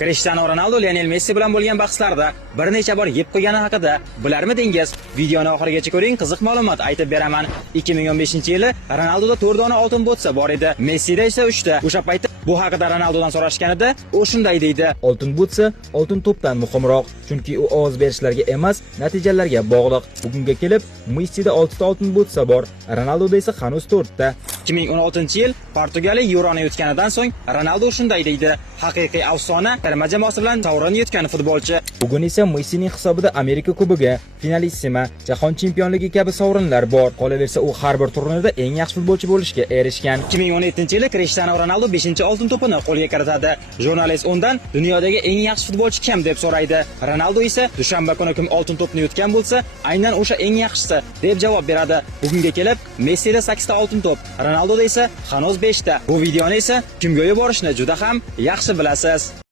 Cristiano Ronaldo Lionel Messi bilan bo'lgan bahslarda bir necha bor yeb qo'ygani haqida bilarmidingiz? Videoni oxirigacha ko'ring, qiziq ma'lumot aytib beraman. 2015-yili Ronaldoda 4 dona oltin botsa bor edi, Messida esa 3 ta. O'sha paytda bu haqida Ronaldodan so'rashganida, u shunday deydi: Oltin botsa oltin to'pdan muhimroq, chunki u ovoz berishlarga emas, natijalarga bog'liq. Bugunga kelib Messida 6 ta oltin botsa bor, Ronaldoda esa hanuz 4 ta. 2016-yil Portugaliya Yuroni yutganidan so'ng Ronaldo shunday deydi: Haqiqiy afsona, terma jamoasi bilan sovrin yutgan futbolchi. Bugun esa Messining hisobida Amerika Kubogi, Finalissima, Jahon chempionligi kabi sovrinlar bor. Qolaversa, u har bir turnirda eng yaxshi futbolchi bo'lishga erishgan. 2017-yili Cristiano Ronaldo 5-oltin to'pini qo'lga kiritadi. Jurnalist undan dunyodagi eng yaxshi futbolchi kim deb so'raydi. Ronaldo esa dushanba kuni kim oltin to'pni yutgan bo'lsa, aynan o'sha eng yaxshisi deb javob beradi. Bugunga kelib Messida 8 ta oltin to'p, Ronaldoda esa hanuz 5 ta. Bu videoni esa kimga yuborishni juda ham yaxshi bilasiz.